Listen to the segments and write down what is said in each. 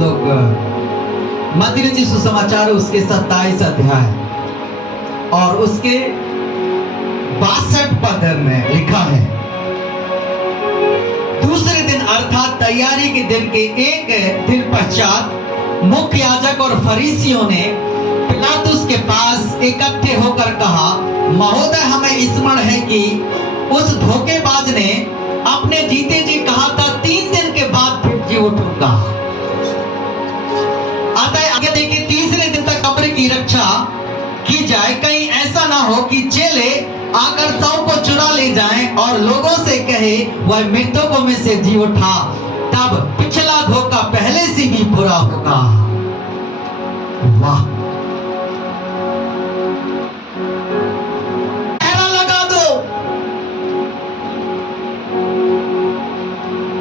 लोग मत्ती रचित सुसमाचार उसके 27 अध्याय और उसके 62 पद में लिखा है, दूसरे दिन अर्थात तैयारी के दिन के एक दिन पश्चात मुख्य याजक और फरीसियों ने पिलातुस के पास इकट्ठे होकर कहा, महोदय, हमें स्मरण है कि उस धोखेबाज ने अपने जीते जी कहा था 3 दिन के बाद फिर जी उठूंगा। अतः आगे देखिए, तीसरे दिन तक कब्र की रक्षा की जाए, कहीं ऐसा ना हो कि चेले आकर शव को चुरा ले जाएं और लोगों से कहे वह मृतकों में से जी उठा, तब पिछला धोखा पहले से ही पूरा होगा। वाह, पहरा लगा दो,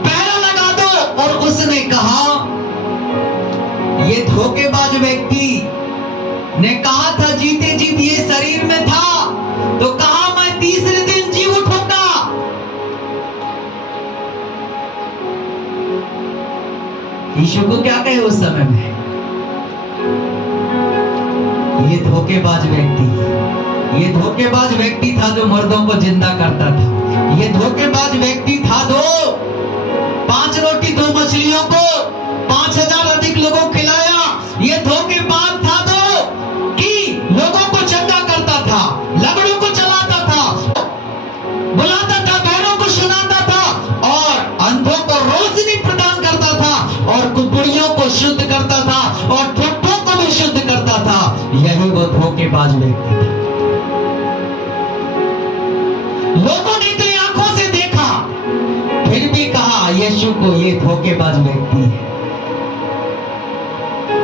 पहरा लगा दो। और उसने कहा, ये धोखेबाज व्यक्ति ने कहा था जीते जी ये शरीर में था, तो कहा मैं तीसरे दिन जी उठूंगा। यीशु को क्या कहे उस समय में, ये धोखेबाज व्यक्ति था जो मर्दों को जिंदा करता था। ये धोखेबाज व्यक्ति था जो 5 रोटी 2 मछलियों को 5000 अधिक लोगों को खिलाया। ये धोखेबाज था जो कि लोगों को चंगा करता था, लगड़ों को चलाता था, बुलाता था, बहनों को सुनाता था और अंधों को रोशनी प्रदान करता था और कुबड़ियों को शुद्ध करता था और ठुट्ठों को भी शुद्ध करता था। यही वो धोखेबाज व्यक्ति था। लोगों ने तो आंखों से देखा, फिर भी कहा यीशु को ये धोखेबाज व्यक्ति है।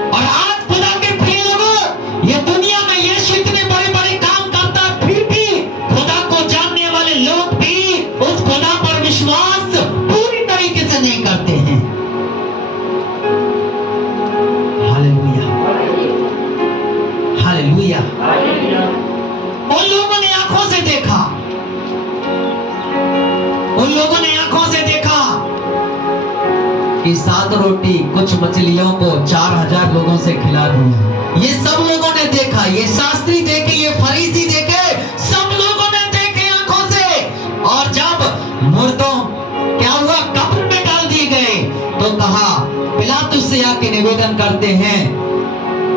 और आज खुदा के प्रिय लोगों, ये दुनिया में यीशु इतने बड़े बड़े काम करता, फिर भी खुदा को जानने वाले लोग भी उस खुदा पर विश्वास पूरी तरीके से नहीं करते हैं। Hallelujah, hallelujah. उन लोगों ने आंखों से देखा, उन लोगों ने आंखों से देखा कि 7 रोटी कुछ मछलियों को 4000 लोगों से खिला दिया। ये सब लोगों ने देखा, ये शास्त्री देखे, ये फरीसी देखे, सब लोगों ने देखे आंखों से। और जब मुर्दों क्या हुआ, कब्र में डाल दिए गए, तो कहा, पिलातुस से आके निवेदन करते हैं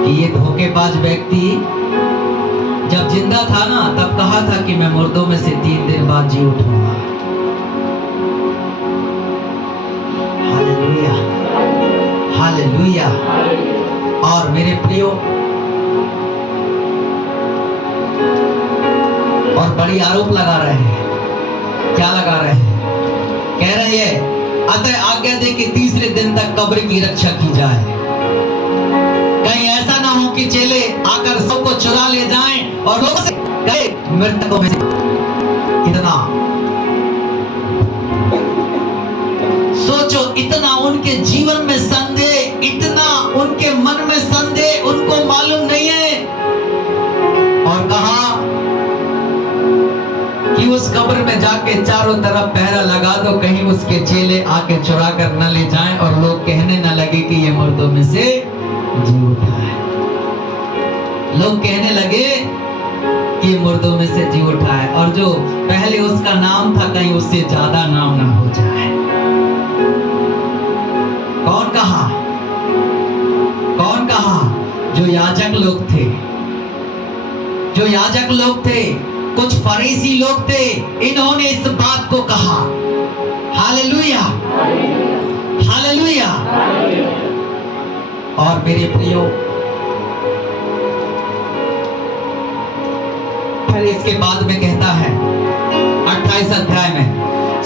कि ये धोखेबाज व्यक्ति जब जिंदा था ना, तब कहा था कि मैं मुर्दों में से 3 दिन बाद जी उठूंगा। Hallelujah, hallelujah. और मेरे प्रियो, और बड़ी आरोप लगा रहे हैं। क्या लगा रहे हैं? कह रहे हैं, अतः आज्ञा दे कि तीसरे दिन तक कब्र की रक्षा की जाए, कहीं ऐसा ना हो कि चेले आकर सबको चुरा ले जाएं और लोगों से कहे मृतकों में से। इतना सोचो, इतना उनके जीवन में संदेह, इतना उनके मन में संदेह, उनको मालूम नहीं है। और कहा कि उस कब्र में जाके चारों तरफ पहरा लगा दो, कहीं उसके चेले आके चुरा कर न ले जाएं और लोग कहने न लगे कि ये मुर्दों में से जी उठा है। लोग कहने लगे कि मुर्दों में से जी उठा है, और जो पहले उसका नाम था कहीं उससे ज्यादा नाम ना हो जाए। कौन कहा? कौन कहा? जो याजक लोग थे, जो याजक लोग थे, कुछ फरीसी लोग थे, इन्होंने इस बात को कहा। Hallelujah, hallelujah. और मेरे प्रियो, फिर इसके बाद में कहता है 28 अध्याय में,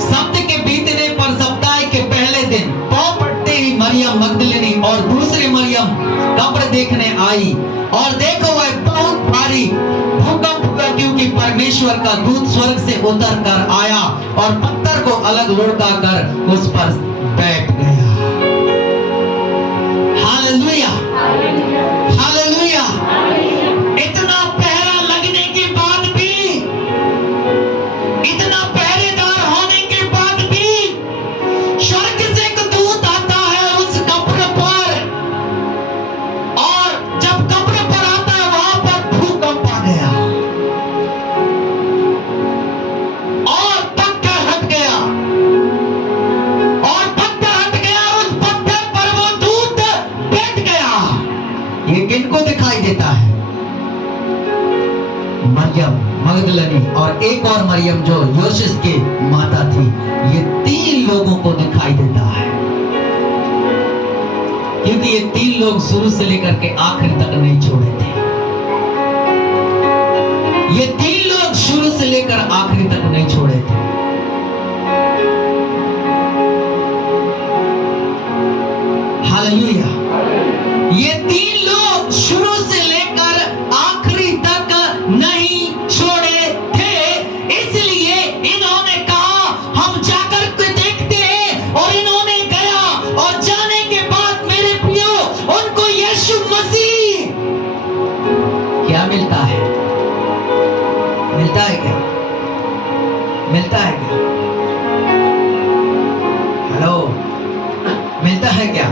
सप्ताह के बीतने पर सप्ताह के पहले दिन पौ पड़ते ही मरियम मगदलिनी और दूसरी मरियम कब्र देखने आई, और देखो वह बहुत भारी भूकंप हुआ, क्योंकि परमेश्वर का दूत स्वर्ग से उतर कर आया और पत्थर को अलग लुढ़का कर उस पर बैठ गया। Hallelujah, hallelujah. इतना पहरा लगने के बाद भी, इतना पहरेदार होने के बाद भी, स्वर्ग से एक दूत आता है उस कब्र पर मरियम मगदलनी और एक और मरियम जो योशिस की माता थी, ये 3 लोगों को दिखाई देता है, क्योंकि ये 3 लोग शुरू से लेकर के आखिर तक नहीं छोड़े थे। ये 3 लोग शुरू से लेकर आखिरी तक नहीं छोड़े थे। हालेलुया। ये 3 लोग शुरू से लेकर आखिरी तक नहीं छोड़े थे, इसलिए इन्होंने कहा हम जाकर के देखते हैं, और इन्होंने गया, और जाने के बाद मेरे प्रियो उनको यीशु मसीह क्या मिलता है? मिलता है क्या? मिलता है क्या? हेलो, मिलता है क्या?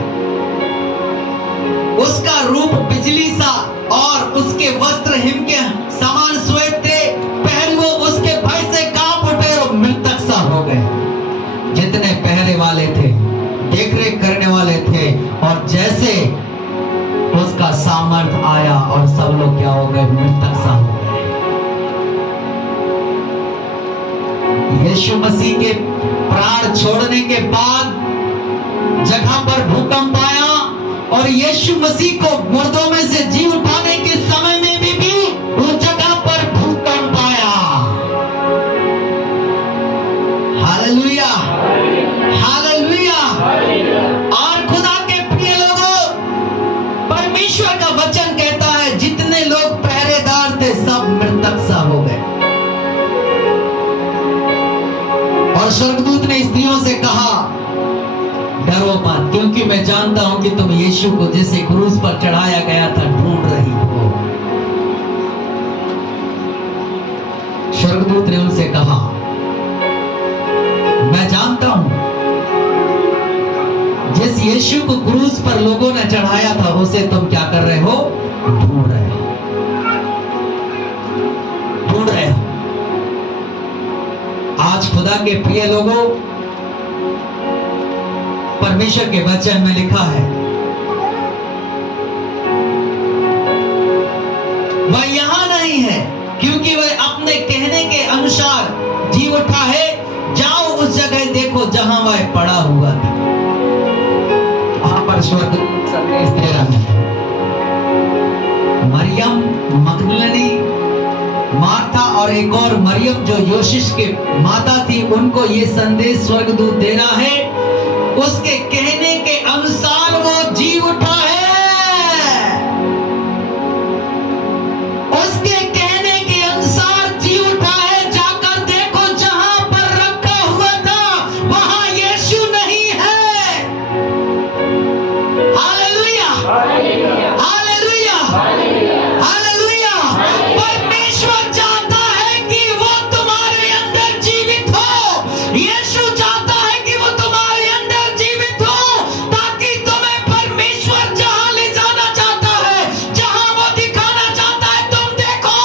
उसका रूप बिजली सा और उसके वस्त्र हिम के समान श्वेत थे, पहलू उसके भय से कांप उठे और मृतक सा हो गए। जितने पहरे वाले थे, देख रेख करने वाले थे, और जैसे उसका सामर्थ आया और सब लोग क्या हो गए? मृतक सा हो गए। यीशु मसीह के प्राण छोड़ने के बाद जगह पर भूकंप आया, और यीशु मसीह को मुर्दों में से जी उठाने के समय में भी उस जगह पर भूकंप आया। Hallelujah, hallelujah. और खुदा के प्रिय लोगों, परमेश्वर का वचन कहता है जितने लोग पहरेदार थे सब मृतक सा हो गए। और स्वर्गदूत ने स्त्रियों से कहा डरो मत, क्योंकि मैं जानता हूं कि तुम यीशु को जिसे क्रूस पर चढ़ाया गया था ढूंढ रही हो। स्वर्गदूत ने उनसे कहा मैं जानता हूं जिस यीशु को क्रूस पर लोगों ने चढ़ाया था उसे तुम क्या कर रहे हो? ढूंढ रहे हो, ढूंढ रहे हो। आज खुदा के प्रिय लोगों, परमेश्वर के वचन में लिखा है वह यहां नहीं है, क्योंकि वह अपने कहने के अनुसार जी उठा है। जाओ उस जगह देखो जहां वह पड़ा हुआ था। वहां पर स्वर्गदूत संदेश दे रहा है। मरियम मगदलनी, मार्था और एक और मरियम जो योशिस के माता थी, उनको ये संदेश स्वर्गदूत दे रहा है। उसके कहने के अनुसार वो जी उठा है। उसके कहने के अनुसार जी उठा है। जाकर देखो जहां पर रखा हुआ था वहां यीशु नहीं है। Hallelujah, hallelujah, hallelujah. परमेश्वर चाहता है कि वो तुम्हारे अंदर जीवित हो। यीशु चाहता है कि वो तुम्हारे अंदर जीवित हो, ताकि तुम्हें परमेश्वर जहां ले जाना चाहता है, जहां वो दिखाना चाहता है, तुम देखो।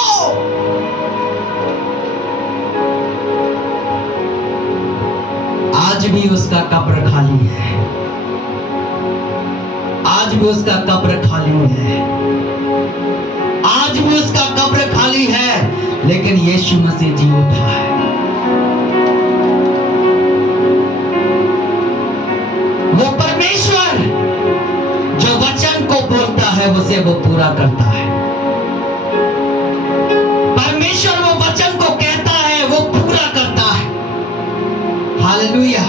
आज भी उसका कब्र खाली है। आज भी उसका कब्र खाली है। आज भी उसका कब्र खाली है, लेकिन यीशु मसीह जी उठा है। वो परमेश्वर जो वचन को बोलता है उसे वो पूरा करता है। परमेश्वर वो वचन को कहता है वो पूरा करता है। हालेलुया।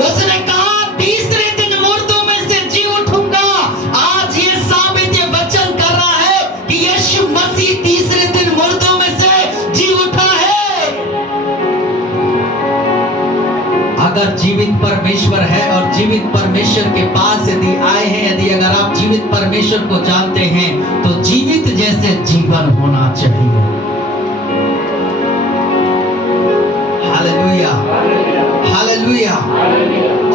उसने कहा तीसरे दिन मुर्दों में से जी उठूंगा। आज ये साबित ये वचन कर रहा है कि यीशु मसीह तीसरे दिन मुर्दों में से जी उठा है। अगर जीवित परमेश्वर है और जीवित परमेश्वर के पास यदि आए हैं, यदि अगर आप जीवित परमेश्वर को जानते हैं, तो जीवित जैसे जीवन होना चाहिए। Hallelujah, hallelujah.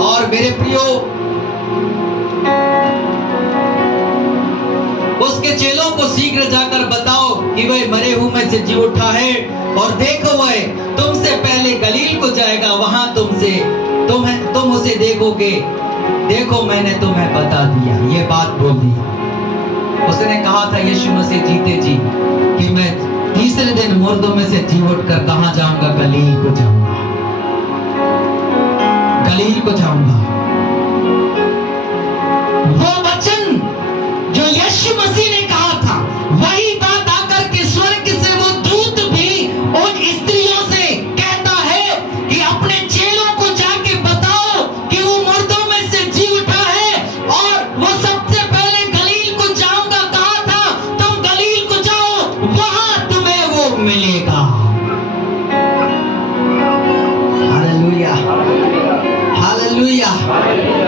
और मेरे प्रियो, उसके चेलों को शीघ्र जाकर बताओ कि वह मरे हुए में से जी उठा है, और देखो वह तुमसे पहले गलील को जाएगा, वहां तुम उसे देखोगे। देखो मैंने तुम्हें बता दिया। ये बात बोल दी। उसने कहा था यीशु मसीह जीते जी कि मैं तीसरे दिन मुर्दों में से जी उठकर कहां जाऊंगा? गलील को जाऊंगा, गलील को जाऊंगा। वो वचन जो यीशु मसीह ने कहा था, वही बात आकर के स्वर्ग से वो दूत भी उन स्त्रियों से कहता है कि अपने चेलों को जाके बताओ कि वो मुर्दों में से जी उठा है, और वो सबसे पहले गलील को जाऊंगा कहा था। तुम गलील को जाओ, वहां तुम्हें वो मिलेगा। Hallelujah, hallelujah.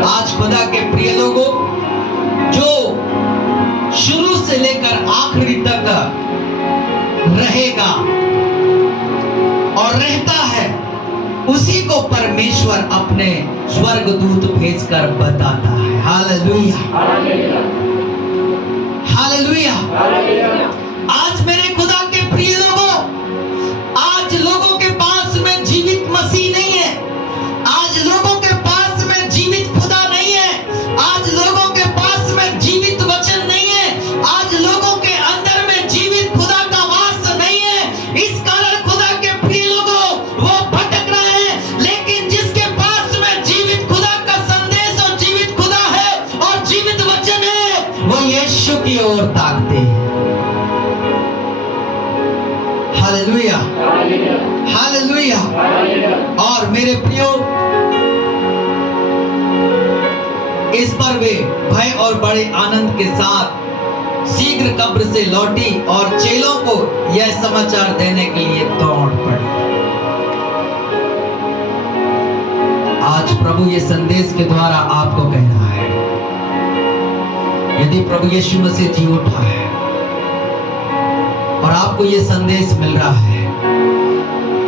आज खुदा के प्रिय लोगों, जो शुरू से लेकर आखिरी तक रहेगा और रहता है, उसी को परमेश्वर अपने स्वर्गदूत भेजकर बताता है। Hallelujah, hallelujah. आज मेरे खुदा के प्रिय लोगों, आज लोगों के पास में जीवित मसीह नहीं है, आज लोगों के पास में जीवित खुदा नहीं है, आज लोगों के पास में जीवित वचन नहीं है, आज लोगों के अंदर में जीवित खुदा का वास नहीं है। इस कारण खुदा के प्रिय लोगों, वो भटक रहे हैं। लेकिन जिसके पास में जीवित खुदा का संदेश और जीवित खुदा है और जीवित वचन है, वो यीशु की ओर ताकते हैं। Hallelujah, hallelujah. और मेरे प्रियो, इस पर वे भय और बड़े आनंद के साथ शीघ्र कब्र से लौटी और चेलों को यह समाचार देने के लिए दौड़ पड़ी। आज प्रभु ये संदेश के द्वारा आपको कह रहा है, यदि प्रभु यीशु मसीह जी उठा है और आपको ये संदेश मिल रहा है,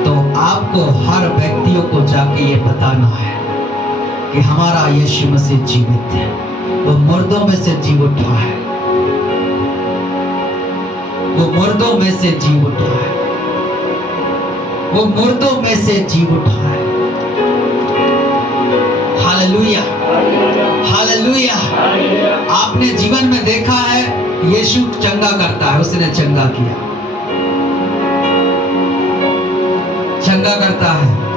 तो आपको हर व्यक्तियों को जाके ये बताना है कि हमारा यीशु मसीह जीवित है, वो मुर्दों में से जी उठा है, वो मुर्दों में से जी उठा है, वो मुर्दों में से जी उठा है। Hallelujah, hallelujah. आपने जीवन में देखा है, यीशु चंगा करता है, उसने चंगा किया, चंगा करता है।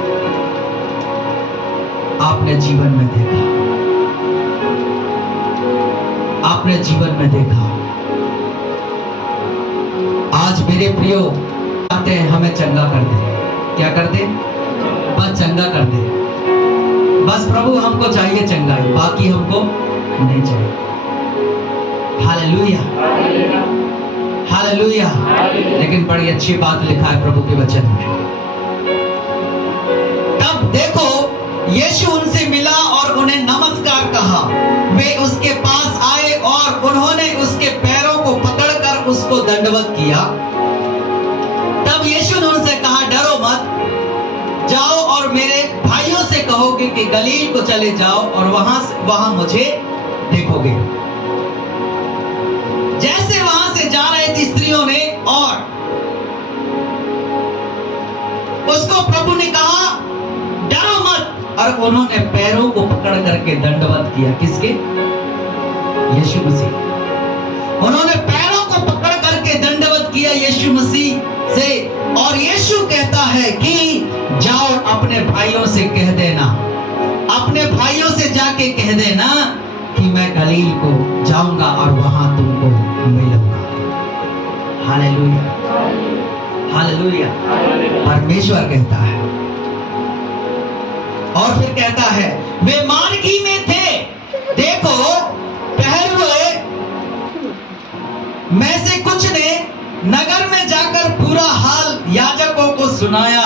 आपने जीवन में देखा, आपने जीवन में देखा। आज मेरे प्रियो आते हैं, हमें चंगा कर दे। क्या कर दे? बस चंगा कर दे। बस प्रभु हमको चाहिए चंगाई, बाकी हमको नहीं चाहिए। Hallelujah, hallelujah. लेकिन बड़ी अच्छी बात लिखा है प्रभु के वचन में। तब देखो, यीशु उनसे मिला और उन्हें नमस्कार कहा। वे उसके पास आए और उन्होंने उसके पैरों को पकड़कर उसको दंडवत किया। तब यीशु ने उनसे कहा, डरो मत, जाओ और मेरे भाइयों से कहोगे कि गलील को चले जाओ और वहां मुझे देखोगे। जैसे वहां से जा रहे थे स्त्रियों ने, और उसको प्रभु ने कहा, डरो मत, और उन्होंने पैरों को पकड़ करके दंडवत किया। किसके? यीशु मसीह। उन्होंने पैरों को पकड़ करके दंडवत किया यीशु मसीह से। और यीशु कहता है कि जाओ अपने भाइयों से कह देना, अपने भाइयों से जाके कह देना कि मैं गलील को जाऊंगा और वहां तुमको मिलूंगा। Hallelujah, hallelujah. परमेश्वर कहता है। और फिर कहता है, वे मार्गी में थे, देखो पहरुए में से कुछ ने नगर में जाकर पूरा हाल याजकों को सुनाया।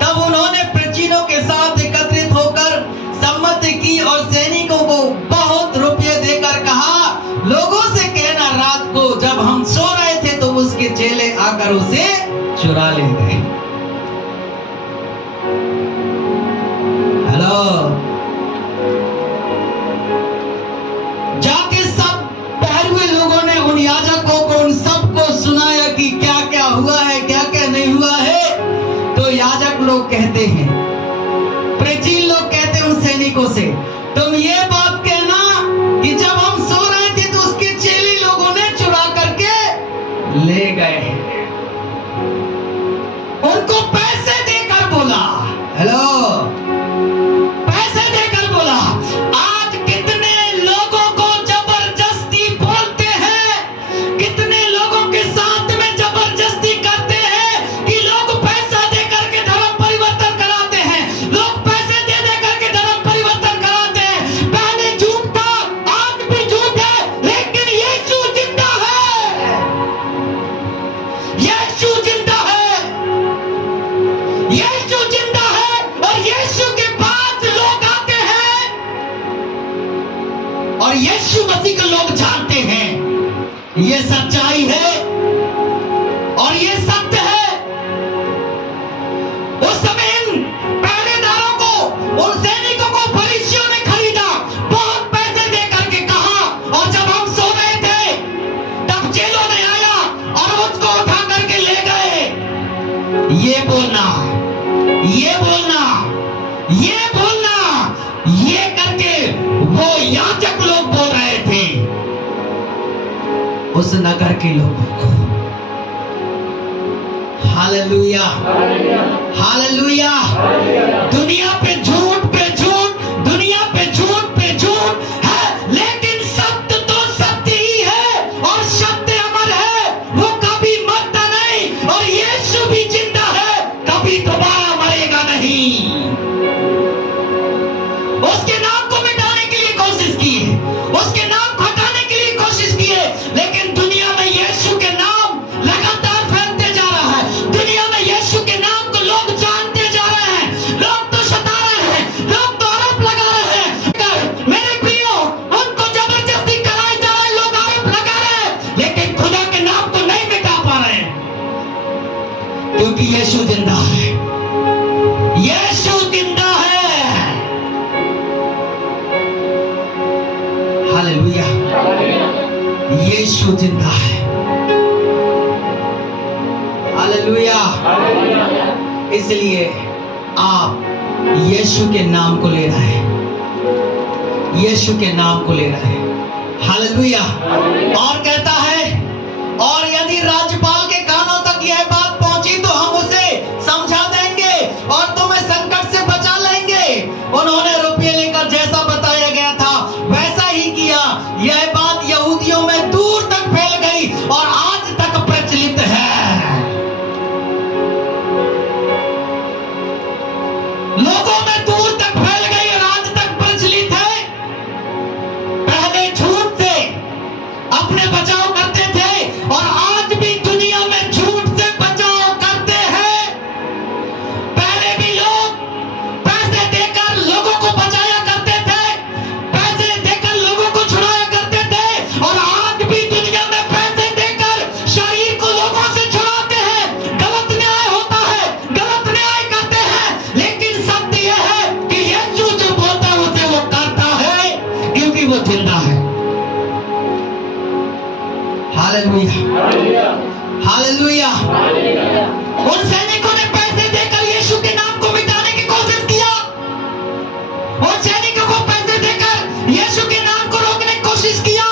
तब उन्होंने प्राचीनों के साथ एकत्रित होकर सम्मति की और सैनिकों को बहुत रुपये देकर कहा, लोगों से कहना रात को जब हम सो रहे थे तो उसके चेले आकर उसे चुरा ले गए। हेलो, जाके सब पहरुए लोगों ने उन याजकों को, उन सबको सुनाया कि क्या क्या हुआ है, क्या क्या नहीं हुआ है। तो याजक लोग कहते हैं, प्राचीन लोग कहते हैं उन सैनिकों से, तुम ये बात कहना कि जब हम सो रहे थे तो उसके चेले लोगों ने चुरा करके ले गए। यीशु मसीह को लोग जानते हैं। ये सच्चाई है और ये सत्य है। उस समय इन पहरेदारों को, उन सैनिकों को फरीसियों ने खरीदा, बहुत पैसे दे करके कहा, और जब हम सो रहे थे तब चेलों ने आया और उसको उठा करके ले गए। ये बोलना, ये बोलना, ये बोलना, ये करके वो याजक लोग बोल रहे थे उस नगर के लोगों को। Hallelujah, hallelujah. दुनिया पे झूठ पे झूठ, दुनिया पे झूठ है, लेकिन सत्य तो सत्य ही है और सत्य अमर है, वो कभी मरता नहीं। और यीशु भी जिंदा है, कभी दोबारा मरेगा नहीं। उसके नाम को मिटाने के लिए कोशिश की है, उसके नाम को हटाने के लिए कोशिश की है, लेकिन दुनिया में यीशु के नाम लगातार फैलते जा रहा है। दुनिया में यीशु के नाम को लोग जानते जा रहे हैं। लोग तो सता रहे हैं, लोग तो आरोप लगा रहे हैं। मेरे प्रियो, उनको जबरदस्ती कराए जा रहे, लोग आरोप लगा रहे हैं, लेकिन खुदा के नाम को नहीं मिटा पा रहे हैं, क्योंकि यीशु जिंदा है। यीशु जिंदा है। हालेलुया, यीशु जिंदा है। हालेलुया। इसलिए आप यीशु के नाम को ले रहे हैं, यीशु के नाम को ले रहे हैं। हालेलुया। और कहता है, और यदि राज्यपाल के कानों तक यह बात पहुंची तो हम उसे समझा देंगे और तुम्हें संकट से बचा लेंगे। उन्होंने रुपये लेकर जैसा बताया गया था वैसा ही किया। यह बात यहूदियों में दूर तक फैल गई और आज तक प्रचलित है। लोगों में दूर तक फैल गई और आज तक प्रचलित है। पहले झूठ से अपने बचाव करते थे और आज भी दुनिया में झूठ से बचाव करते हैं। पहले भी लोग पैसे देकर लोगों को बचाया करते थे, पैसे देकर लोगों को छुड़ाया करते थे, और आज भी दुनिया में पैसे देकर शरीर को लोगों से छुड़ाते हैं। गलत न्याय होता है, गलत न्याय करते हैं, लेकिन सत्य यह है कि यीशु जो बोलता है उसे वो करता है, क्योंकि वो जिंदा है। Hallelujah, hallelujah. उन सैनिकों ने पैसे देकर यीशु के नाम को मिटाने की कोशिश किया। उन सैनिकों को पैसे देकर यीशु के नाम को रोकने की कोशिश किया।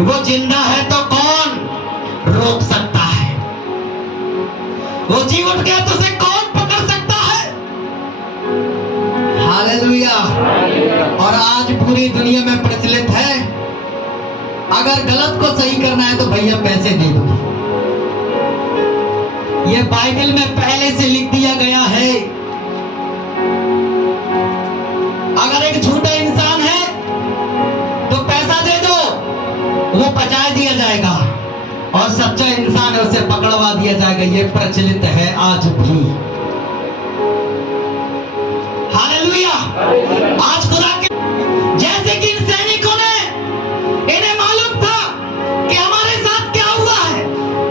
वो जिंदा है तो कौन रोक सकता है? वो जी उठ गया तो उसे कौन पकड़ सकता है? हालेलुया। और आज पूरी दुनिया में प्रचलित है, अगर गलत को सही करना है तो भैया पैसे दे दो। ये बाइबल में पहले से लिख दिया गया है। अगर एक झूठा इंसान है तो पैसा दे दो, वो बचा दिया जाएगा, और सच्चा इंसान है उसे पकड़वा दिया जाएगा। ये प्रचलित है आज भी। हालेलुया। आज खुदा के जैसे कि इन सैनिकों ने, इन्हें मालूम था कि हमारे साथ क्या हुआ है,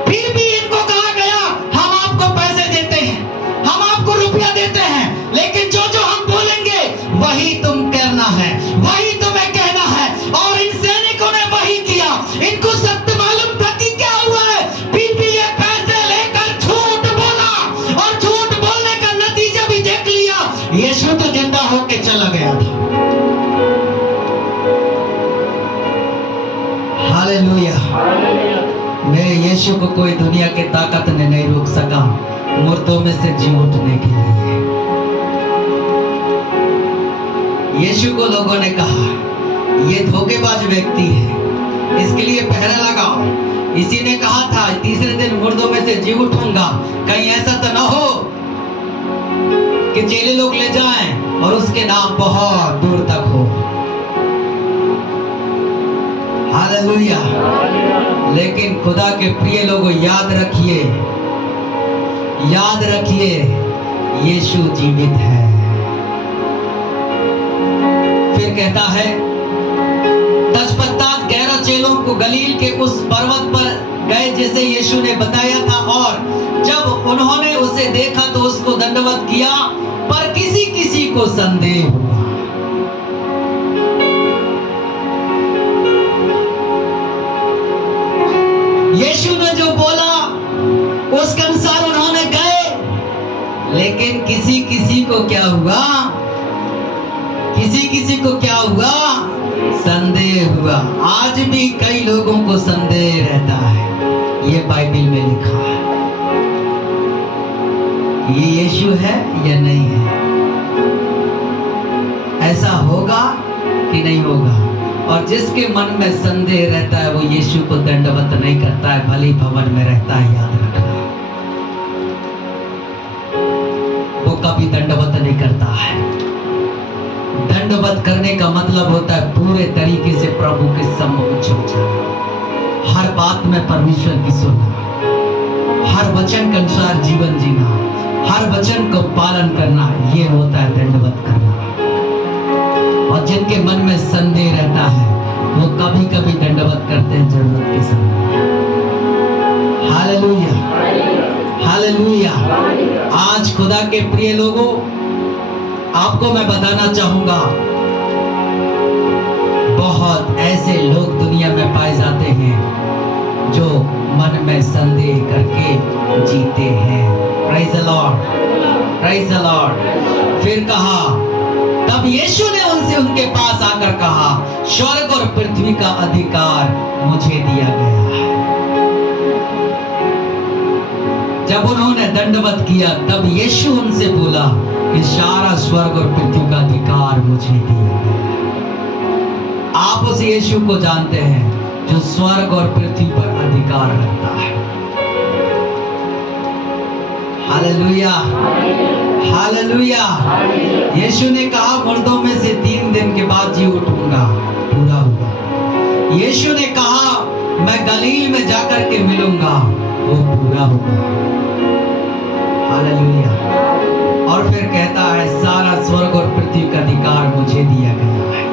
फिर भी इनको कहा गया हम आपको पैसे देते हैं, हम आपको रुपया देते हैं, लेकिन जो जो हम बोलेंगे वही तुम करना है, वही तुम्हें कहना है। और इन सैनिकों ने वही किया। इनको सत्य मालूम था कि क्या हुआ है, फिर भी ये पैसे लेकर झूठ बोला, और झूठ बोलने का नतीजा भी देख लिया। यीशु तो जिंदा होके चला गया था। हालेलुया। मेरे यीशु को कोई दुनिया की ताकत ने नहीं रोक सका मुर्दों में से जी उठने के लिए। यीशु को लोगों ने कहा ये धोखेबाज व्यक्ति है, इसके लिए पहरा लगाओ। इसी ने कहा था तीसरे दिन मुर्दों में से जी उठूंगा। कहीं ऐसा तो ना हो कि चेले लोग ले जाएं और उसके नाम बहुत दूर तक हो। हालेलुया। लेकिन खुदा के प्रिय लोगों, याद रखिए, याद रखिए, यीशु जीवित है। फिर कहता है तत्पश्चात 11 चेलों को गलील के उस पर्वत पर गए जैसे यीशु ने बताया था, और जब उन्होंने उसे देखा तो उसको दंडवत किया, पर किसी किसी को संदेह हुआ। यीशु ने जो बोला उसके अनुसार उन्होंने गए, लेकिन किसी किसी को क्या हुआ? किसी किसी को क्या हुआ? संदेह हुआ। आज भी कई लोगों को संदेह रहता है। ये बाइबल में लिखा है, ये यीशु है या नहीं है, ऐसा होगा कि नहीं होगा। और जिसके मन में संदेह रहता है वो यीशु को दंडवत नहीं करता है, भली भवन में रहता है। याद रखना, वो कभी दंडवत नहीं करता है। दंडवत करने का मतलब होता है पूरे तरीके से प्रभु के सम्मुख झुक जाना, हर बात में परमेश्वर की सुनना, हर वचन के अनुसार जीवन जीना, हर वचन को पालन करना, ये होता है दंडवत करना। और जिनके मन में संदेह रहता है वो कभी कभी दंडवत करते हैं जरूरत के समय। Hallelujah, hallelujah. आज खुदा के प्रिय लोगों, आपको मैं बताना चाहूंगा, बहुत ऐसे लोग दुनिया में पाए जाते हैं जो मन में संदेह करके जीते हैं। Praise the Lord, praise the Lord. फिर कहा, तब यीशु ने उनसे उनके पास आकर कहा, स्वर्ग और पृथ्वी का अधिकार मुझे दिया गया है। जब उन्होंने दंडवत किया तब यीशु उनसे बोला कि सारा स्वर्ग और पृथ्वी का अधिकार मुझे दिया गया है। आप उस यीशु को जानते हैं जो स्वर्ग और पृथ्वी पर अधिकार रखता है। Hallelujah, hallelujah. यीशु ने कहा, मुर्दों में से 3 दिन के बाद जी उठूंगा, पूरा हुआ। यीशु ने कहा, मैं गलील में जाकर के मिलूंगा, वो पूरा हुआ। हालेलुया। और फिर कहता है, सारा स्वर्ग और पृथ्वी का अधिकार मुझे दिया गया है।